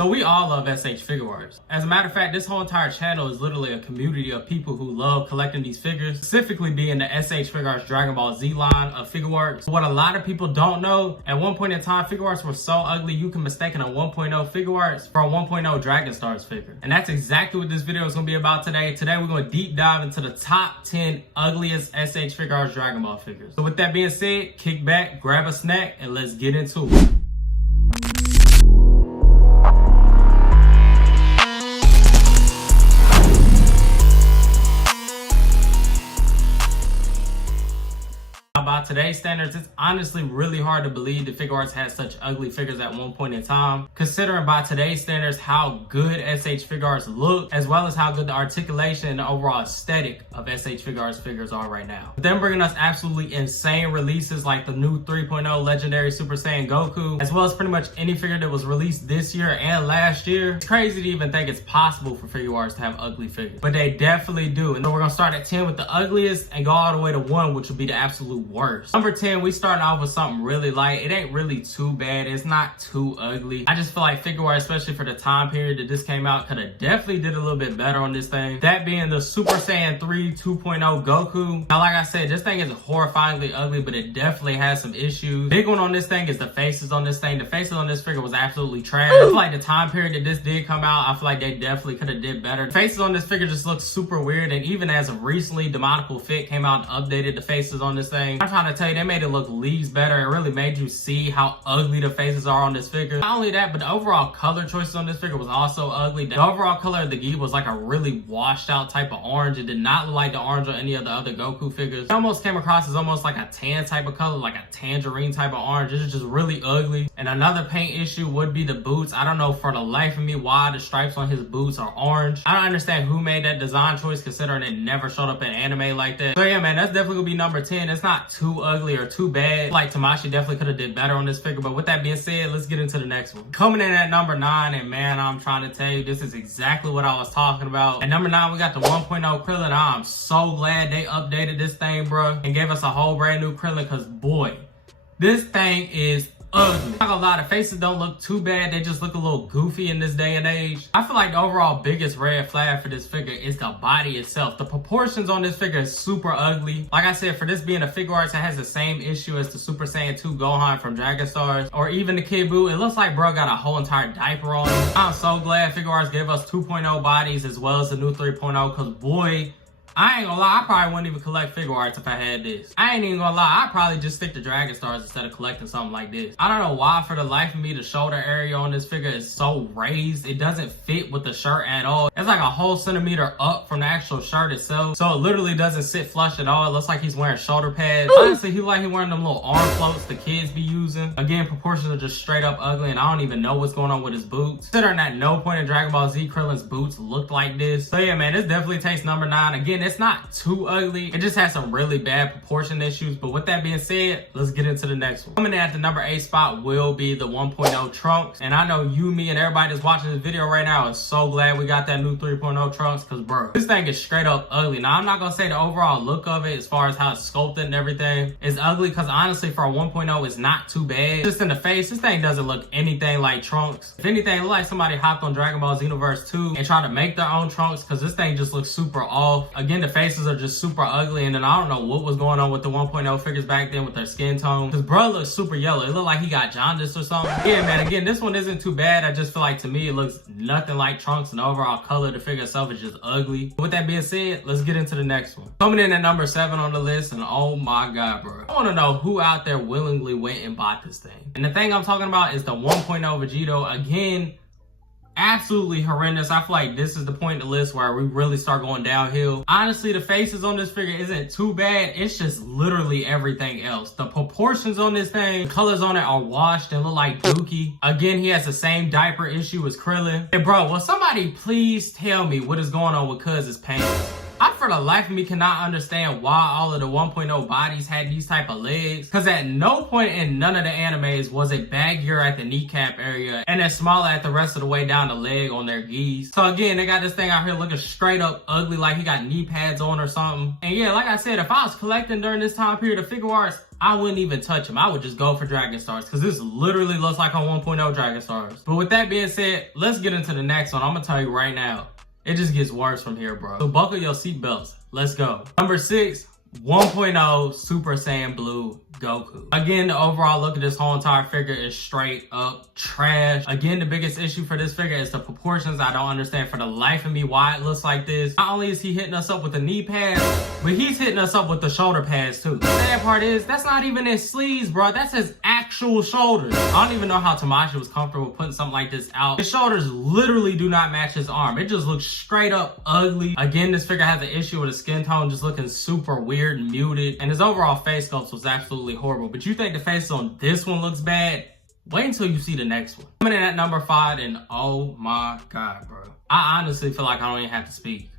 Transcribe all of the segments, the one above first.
So we all love SH Figuarts. As a matter of fact, this whole entire channel is literally a community of people who love collecting these figures, specifically being the SH Figuarts Dragonball line of Figuarts. What a lot of people don't know, at one point in time, Figuarts were so ugly you can mistake a 1.0 Figuarts for a 1.0 dragonstars figure. And that's exactly what this video is going to be about today. Today we're going to deep dive into the top 10 ugliest SH Figuarts Dragonball figures. So with that being said, kick back, grab a snack, and let's get into it. By today's standards, it's honestly really hard to believe that Figuarts had such ugly figures at one point in time, considering by today's standards how good SH Figuarts look, as well as how good the articulation and the overall aesthetic of SH Figuarts figures are right now. With them bringing us absolutely insane releases like the new 3.0 legendary Super Saiyan Goku, as well as pretty much any figure that was released this year and last year, it's crazy to even think it's possible for Figuarts to have ugly figures, but they definitely do. And so we're gonna start at 10 with the ugliest and go all the way to 1, which would be the absolute worst. Number 10, we starting off with something really light. It ain't really too bad. It's not too ugly. I just feel like Figuarts, especially for the time period that this came out, could have definitely did a little bit better on this thing. That being the Super Saiyan 3 2.0 Goku. Now, like I said, this thing is horrifyingly ugly, but it definitely has some issues. Big one on this thing is the faces on this thing. The faces on this figure was absolutely trash. I feel like the time period that this did come out, I feel like they definitely could have did better. The faces on this figure just look super weird, and even as of recently, Demonical Fit came out and updated the faces on this thing. I'm trying to tell you, they made it look leagues better. It really made you see how ugly the faces are on this figure. Not only that, but the overall color choices on this figure was also ugly. The overall color of the gi was like a really washed out type of orange. It did not look like the orange on any of the other Goku figures. It almost came across as almost like a tan type of color, like a tangerine type of orange. It's just really ugly. And another paint issue would be the boots. I don't know for the life of me why the stripes on his boots are orange. I don't understand who made that design choice, considering it never showed up in anime like that. So yeah, man, that's definitely gonna be number 10. It's not too ugly or too bad. Like Tamashi definitely could have did better on this figure, but with that being said, let's get into the next one. Coming in at number 9, and man, I'm trying to tell you, this is exactly what I was talking about. At number 9, we got the 1.0 Krillin. I'm so glad they updated this thing, bro, and gave us a whole brand new Krillin, because boy, this thing is ugly. Not gonna lie, the faces don't look too bad. They just look a little goofy in this day and age. I feel like the overall biggest red flag for this figure is the body itself. The proportions on this figure is super ugly. Like I said, for this being a Figuarts, it has the same issue as the Super Saiyan 2 Gohan from Dragonstars, or even the Kid Buu. It looks like bro got a whole entire diaper on. I'm so glad Figuarts gave us 2.0 bodies as well as the new 3.0, because boy, I ain't gonna lie, I probably wouldn't even collect Figuarts if I had this. I ain't even gonna lie, I'd probably just stick to Dragonstars instead of collecting something like this. I don't know why, for the life of me, the shoulder area on this figure is so raised. It doesn't fit with the shirt at all. It's like a whole centimeter up from the actual shirt itself. So it literally doesn't sit flush at all. It looks like he's wearing shoulder pads. Honestly, he like he wearing them little arm floats the kids be using. Again, proportions are just straight up ugly, and I don't even know what's going on with his boots. Considering at no point in Dragon Ball Z, Krillin's boots looked like this. So yeah, man, this definitely takes number 9. Again, it's not too ugly. It just has some really bad proportion issues. But with that being said, let's get into the next one. Coming in at the number 8 spot will be the 1.0 Trunks. And I know you, me, and everybody that's watching this video right now is so glad we got that new 3.0 Trunks, because bro, this thing is straight up ugly. Now, I'm not gonna say the overall look of it as far as how it's sculpted and everything is ugly, because honestly, for a 1.0, it's not too bad. Just in the face, this thing doesn't look anything like Trunks. If anything, it looks like somebody hopped on Dragon Ball Xenoverse 2 and tried to make their own Trunks, because this thing just looks super off. Again, the faces are just super ugly, and then I don't know what was going on with the 1.0 figures back then with their skin tone, because bro looks super yellow. It looked like he got jaundice or something. Yeah, man, again, this one isn't too bad. I just feel like, to me, it looks nothing like Trunks, and the overall color of the figure itself is just ugly. With that being said, let's get into the next one. Coming in at number 7 on the list, and oh my god, bro, I want to know who out there willingly went and bought this thing. And the thing I'm talking about is the 1.0 Vegito. Again, absolutely horrendous. I feel like this is the point in the list where we really start going downhill. Honestly, the faces on this figure isn't too bad. It's just literally everything else. The proportions on this thing, the colors on it are washed and look like dookie. Again, he has the same diaper issue as Krillin. Hey bro, will somebody please tell me what is going on with Cuz's pants? I, for the life of me, cannot understand why all of the 1.0 bodies had these type of legs, because at no point in none of the animes was it baggier at the kneecap area and as smaller at the rest of the way down the leg on their gis. So again, they got this thing out here looking straight up ugly, like he got knee pads on or something. And yeah, like I said, if I was collecting during this time period of Figuarts, I wouldn't even touch him. I would just go for dragonstars because this literally looks like a 1.0 dragonstars. But with that being said, let's get into the next one. I'm gonna tell you right now, it just gets worse from here, bro. So buckle your seatbelts. Let's go. Number 6, 1.0 Super Saiyan Blue Goku. Again, the overall look of this whole entire figure is straight up trash. Again, the biggest issue for this figure is the proportions. I don't understand for the life of me why it looks like this. Not only is he hitting us up with the knee pads, but he's hitting us up with the shoulder pads too. The sad part is, that's not even his sleeves, bro. That's his actual shoulders. I don't even know how Tamashi was comfortable putting something like this out. His shoulders literally do not match his arm. It just looks straight up ugly. Again, this figure has an issue with his skin tone just looking super weird and muted. And his overall face sculpt was absolutely horrible. But you think the face on this one looks bad? Wait until you see the next one. Coming in at number 5, and oh my god, bro. I honestly feel like I don't even have to speak.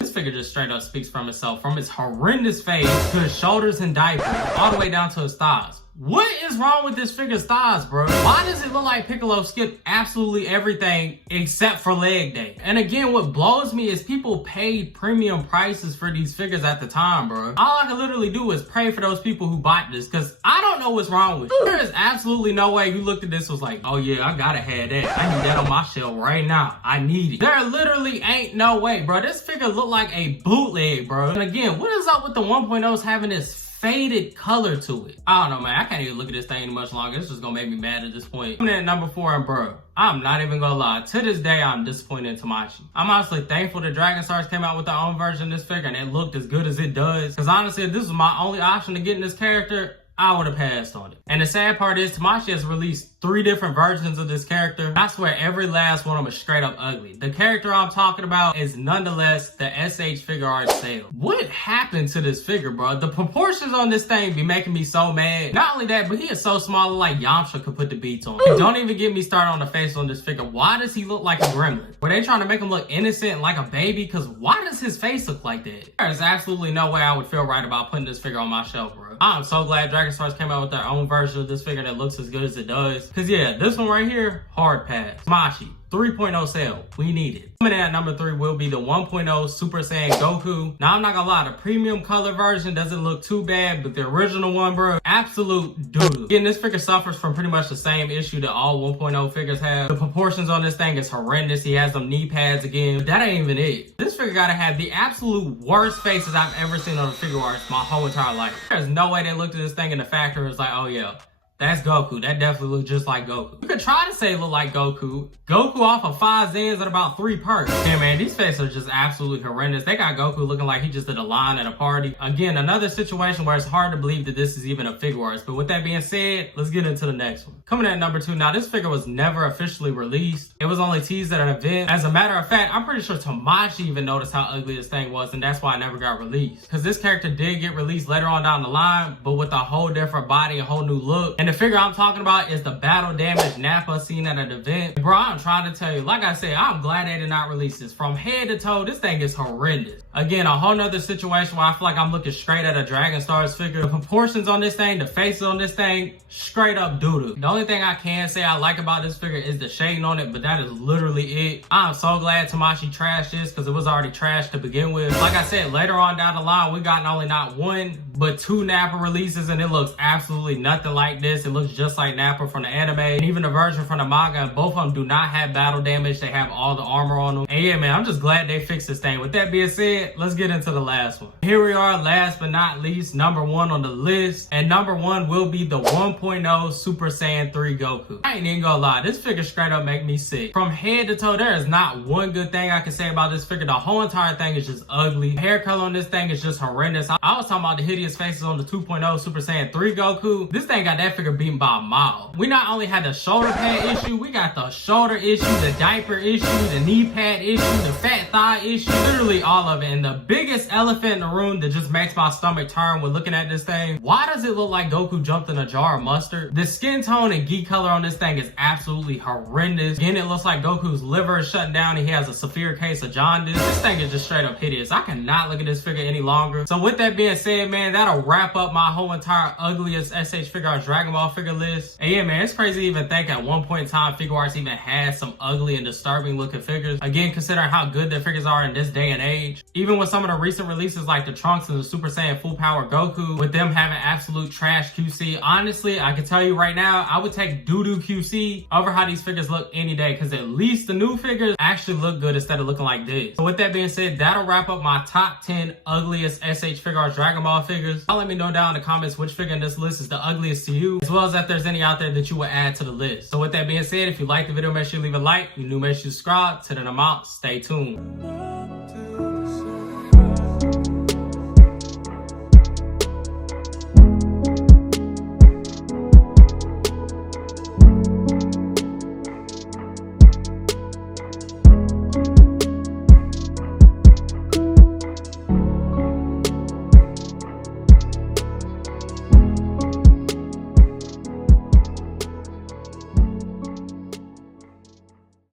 This figure just straight up speaks from itself. From his horrendous face to his shoulders and diapers, all the way down to his thighs. What is wrong with this figure's thighs, bro? Why does it look like Piccolo skipped absolutely everything except for leg day? And again, what blows me is people paid premium prices for these figures at the time, bro. All I can literally do is pray for those people who bought this, because I don't know what's wrong with it. There is absolutely no way you looked at this was like, oh yeah, I gotta have that. I need that on my shelf right now. I need it. There literally ain't no way, bro. This figure looked like a bootleg, bro. And again, what is up with the 1.0s having this faded color to it? I don't know, man. I can't even look at this thing any much longer. It's just gonna make me mad at this point. Coming in at number 4, and bro, I'm not even gonna lie. To this day, I'm disappointed in Tamashi. I'm honestly thankful that Dragonstars came out with their own version of this figure and it looked as good as it does. Because honestly, if this was my only option to get in this character, I would have passed on it. And the sad part is, Tamashi has released 3 different versions of this character. I swear every last one of them is straight up ugly. The character I'm talking about is nonetheless the SH Figuarts sale. What happened to this figure, bro? The proportions on this thing be making me so mad. Not only that, but he is so small like Yamcha could put the beats on. And don't even get me started on the face on this figure. Why does he look like a gremlin? Were they trying to make him look innocent and like a baby? Because why does his face look like that? There's absolutely no way I would feel right about putting this figure on my shelf, bro. I'm so glad Dragonstars came out with their own version of this figure that looks as good as it does. Cause yeah, this one right here, hard pass. Tamashi, 3.0 sale. We need it. Coming in at number 3 will be the 1.0 Super Saiyan Goku. Now, I'm not gonna lie, the premium color version doesn't look too bad, but the original one, bro, absolute doo-doo. Again, this figure suffers from pretty much the same issue that all 1.0 figures have. The proportions on this thing is horrendous. He has them knee pads again, but that ain't even it. This figure gotta have the absolute worst faces I've ever seen on the Figuarts my whole entire life. There's no way they looked at this thing in the factory and was like, oh yeah, that's Goku. That definitely looks just like Goku. You could try to say it look like Goku. Goku off of 5 Zans and about 3 perks. Yeah, man, these faces are just absolutely horrendous. They got Goku looking like he just did a line at a party. Again, another situation where it's hard to believe that this is even a Figuarts. But with that being said, let's get into the next one. Coming in at number 2. Now, this figure was never officially released. It was only teased at an event. As a matter of fact, I'm pretty sure Tamashi even noticed how ugly this thing was, and that's why it never got released. Because this character did get released later on down the line, but with a whole different body, a whole new look. And the figure I'm talking about is the battle damaged Nappa seen at an event. Bro, I'm trying to tell you, like I said, I'm glad they did not release this. From head to toe, this thing is horrendous. Again, a whole nother situation where I feel like I'm looking straight at a Dragonstars figure. The proportions on this thing, the faces on this thing, straight up doo-doo. The only thing I can say I like about this figure is the shading on it, but that is literally it. I'm so glad Tamashi trashed this because it was already trashed to begin with. Like I said, later on down the line, we got not 1, but 2 Nappa releases, and it looks absolutely nothing like this. It looks just like Nappa from the anime, and even the version from the manga, and both of them do not have battle damage. They have all the armor on them. And yeah, man, I'm just glad they fixed this thing. With that being said, let's get into the last one. Here we are, last but not least, number 1 on the list, and number 1 will be the 1.0 Super Saiyan 3 Goku. I ain't even gonna lie, this figure straight up make me sick. From head to toe, there is not one good thing I can say about this figure. The whole entire thing is just ugly. Hair color on this thing is just horrendous. I was talking about the hideous faces on the 2.0 Super Saiyan 3 Goku. This thing got that figure beaten by a mile. We not only had the shoulder pad issue, we got the shoulder issue, the diaper issue, the knee pad issue, the fat thigh issue, literally all of it. And the biggest elephant in the room that just makes my stomach turn when looking at this thing, why does it look like Goku jumped in a jar of mustard? The skin tone and gi color on this thing is absolutely horrendous. Again, it looks like Goku's liver is shutting down and he has a severe case of jaundice. This thing is just straight up hideous. I cannot look at this figure any longer. So with that being said, man, that'll wrap up my whole entire ugliest SH Figuarts Dragon Ball Dragonball figure list. And yeah, man, it's crazy to even think at one point in time, Figuarts even had some ugly and disturbing looking figures. Again, considering how good their figures are in this day and age. Even with some of the recent releases like the Trunks and the Super Saiyan Full Power Goku, with them having absolute trash QC, honestly, I can tell you right now, I would take doo-doo QC over how these figures look any day, because at least the new figures actually look good instead of looking like this. So with that being said, that'll wrap up my top 10 ugliest SH Figuarts Dragonball figures. I'll let me know down in the comments which figure in this list is the ugliest to you, as well as if there's any out there that you would add to the list. So with that being said, if you like the video, make sure you leave a like. If you're new, make sure you subscribe. To the amount, stay tuned.